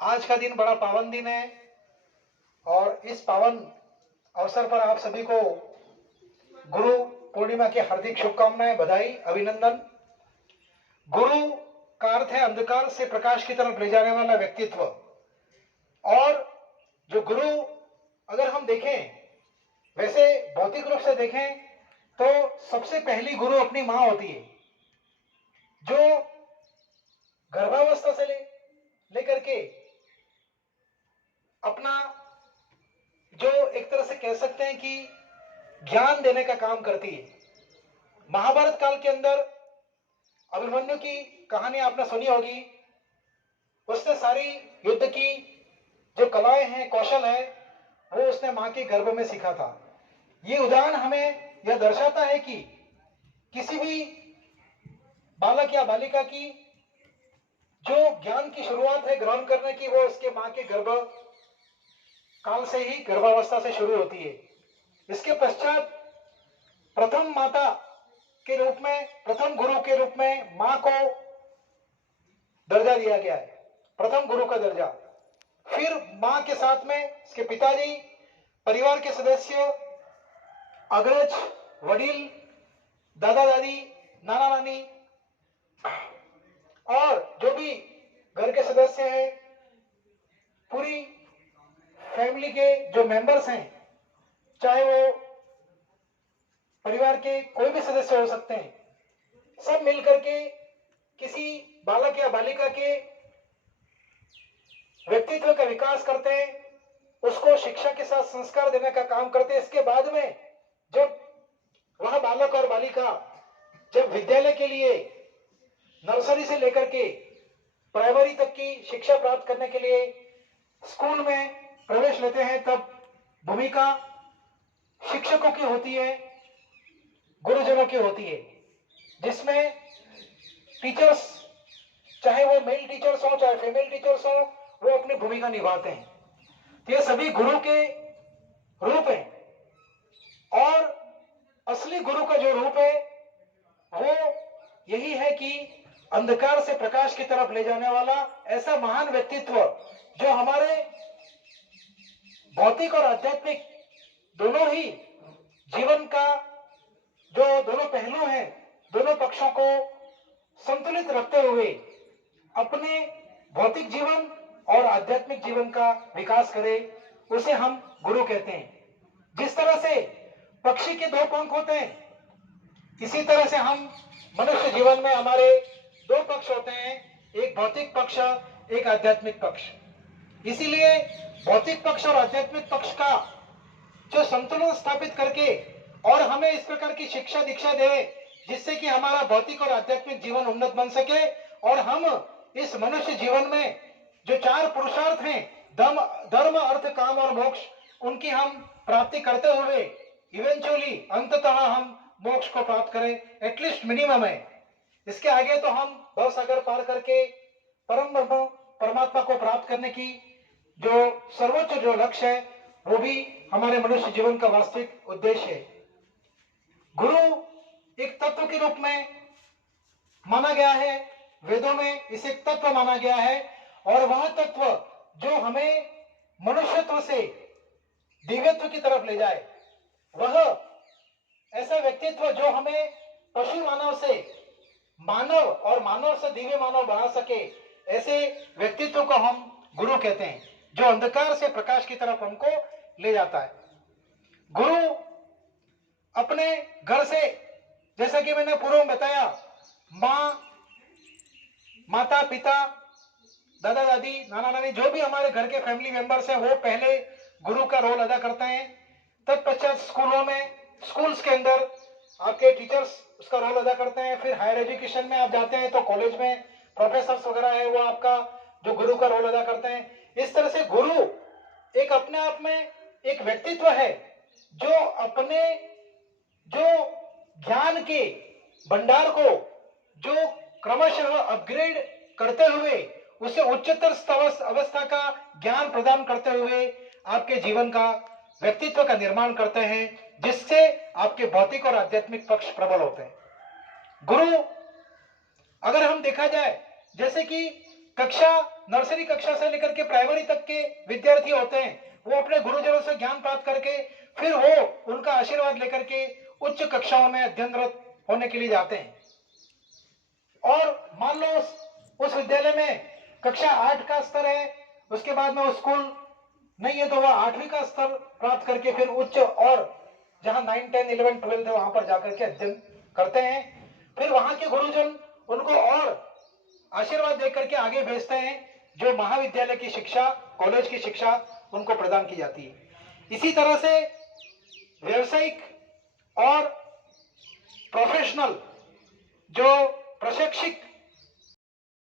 आज का दिन बड़ा पावन दिन है और इस पावन अवसर पर आप सभी को गुरु पूर्णिमा की हार्दिक शुभकामनाएं, बधाई, अभिनंदन। गुरु का अर्थ है अंधकार से प्रकाश की तरफ ले जाने वाला व्यक्तित्व। और जो गुरु अगर हम देखें, वैसे भौतिक रूप से देखें तो सबसे पहली गुरु अपनी मां होती है, जो गर्भावस्था से लेकर के अपना जो एक तरह से कह सकते हैं कि ज्ञान देने का काम करती है। महाभारत काल के अंदर अभिमन्यु की कहानी आपने सुनी होगी। उसने सारी युद्ध की जो कलाएं हैं, कौशल है, वो उसने मां के गर्भ में सीखा था। ये उदाहरण हमें यह दर्शाता है कि किसी भी बालक या बालिका की जो ज्ञान की शुरुआत है ग्रहण करने की, वो उसके मां के गर्भ काल से ही, गर्भावस्था से शुरू होती है। इसके पश्चात प्रथम माता के रूप में, प्रथम गुरु के रूप में मां को दर्जा दिया गया है, प्रथम गुरु का दर्जा। फिर मां के साथ में इसके पिताजी, परिवार के सदस्य, अग्रज, वडील, दादा दादी, नाना नानी और जो भी घर के सदस्य हैं, पूरी फैमिली के जो मेंबर्स हैं, चाहे वो परिवार के कोई भी सदस्य हो सकते हैं, सब मिलकर के किसी बालक या बालिका के व्यक्तित्व का विकास करते हैं, उसको शिक्षा के साथ संस्कार देने का काम करते हैं। इसके बाद में जब वह बालक और बालिका जब विद्यालय के लिए नर्सरी से लेकर के प्राइमरी तक की शिक्षा प्राप्त करने के लिए स्कूल में प्रवेश लेते हैं, तब भूमिका शिक्षकों की होती है, गुरुजनों की होती है, जिसमें टीचर्स, चाहे वो मेल टीचर्स हो चाहे फीमेल टीचर्स हो, वो अपनी भूमिका निभाते हैं। तो ये सभी गुरु के रूप हैं। और असली गुरु का जो रूप है वो यही है कि अंधकार से प्रकाश की तरफ ले जाने वाला ऐसा महान व्यक्तित्व, जो हमारे भौतिक और आध्यात्मिक दोनों ही जीवन का जो दोनों पहलू हैं, दोनों पक्षों को संतुलित रखते हुए अपने भौतिक जीवन और आध्यात्मिक जीवन का विकास करे, उसे हम गुरु कहते हैं। जिस तरह से पक्षी के दो पंख होते हैं, इसी तरह से हम मनुष्य जीवन में हमारे दो पक्ष होते हैं, एक भौतिक पक्ष, एक आध्यात्मिक पक्ष। इसीलिए भौतिक पक्ष और आध्यात्मिक पक्ष का जो संतुलन स्थापित करके और हमें इस प्रकार की शिक्षा दीक्षा दे, जिससे कि हमारा भौतिक और आध्यात्मिक जीवन उन्नत बन सके और हम इस मनुष्य जीवन में जो चार पुरुषार्थ हैं, धर्म, अर्थ, काम और मोक्ष, उनकी हम प्राप्ति करते हुए इवेंचुअली अंततः हम मोक्ष को प्राप्त करें, एटलीस्ट मिनिमम है। इसके आगे तो हम भवसागर पार करके परम ब्रह्म परमात्मा को प्राप्त करने की जो सर्वोच्च जो लक्ष्य है, वो भी हमारे मनुष्य जीवन का वास्तविक उद्देश्य है। गुरु एक तत्व के रूप में माना गया है, वेदों में इसे तत्व माना गया है, और वह तत्व जो हमें मनुष्यत्व से दिव्यत्व की तरफ ले जाए, वह ऐसा व्यक्तित्व जो हमें पशु मानव से मानव और मानव से दिव्य मानव बना सके, ऐसे व्यक्तित्व को हम गुरु कहते हैं, जो अंधकार से प्रकाश की तरफ हमको ले जाता है। गुरु अपने घर से, जैसा कि मैंने पूर्व में बताया, माता पिता, दादा दादी, नाना नानी, जो भी हमारे घर के फैमिली मेंबर्स हैं, वो पहले गुरु का रोल अदा करते हैं। तत्पश्चात स्कूलों में, स्कूल्स के अंदर आपके टीचर्स उसका रोल अदा करते हैं। फिर हायर एजुकेशन में आप जाते हैं तो कॉलेज में प्रोफेसर्स वगैरह है, वो आपका जो गुरु का रोल अदा करते हैं। इस तरह से गुरु एक अपने आप में एक व्यक्तित्व है, जो अपने जो ज्ञान के भंडार को जो क्रमशः अपग्रेड करते हुए उसे उच्चतर अवस्था का ज्ञान प्रदान करते हुए आपके जीवन का, व्यक्तित्व का निर्माण करते हैं, जिससे आपके भौतिक और आध्यात्मिक पक्ष प्रबल होते हैं। गुरु अगर हम देखा जाए, जैसे कि कक्षा नर्सरी कक्षा से लेकर के प्राइमरी तक के विद्यार्थी होते हैं, वो अपने गुरुजनों से ज्ञान प्राप्त करके फिर वो उनका आशीर्वाद लेकर के उच्च कक्षाओं में अध्ययनरत होने के लिए जाते हैं। और मान लो उस विद्यालय में कक्षा 8 का स्तर है, उसके बाद में वो स्कूल नहीं है तो वह 8वीं का स्तर प्राप्त करके फिर उच्च और जहां 9, 10, 11, 12 है वहां पर जाकर के अध्ययन करते हैं। फिर वहां के गुरुजन उनको और आशीर्वाद देकर के आगे भेजते हैं, जो महाविद्यालय की शिक्षा, कॉलेज की शिक्षा उनको प्रदान की जाती है। इसी तरह से व्यवसायिक और प्रोफेशनल जो प्रशिक्षित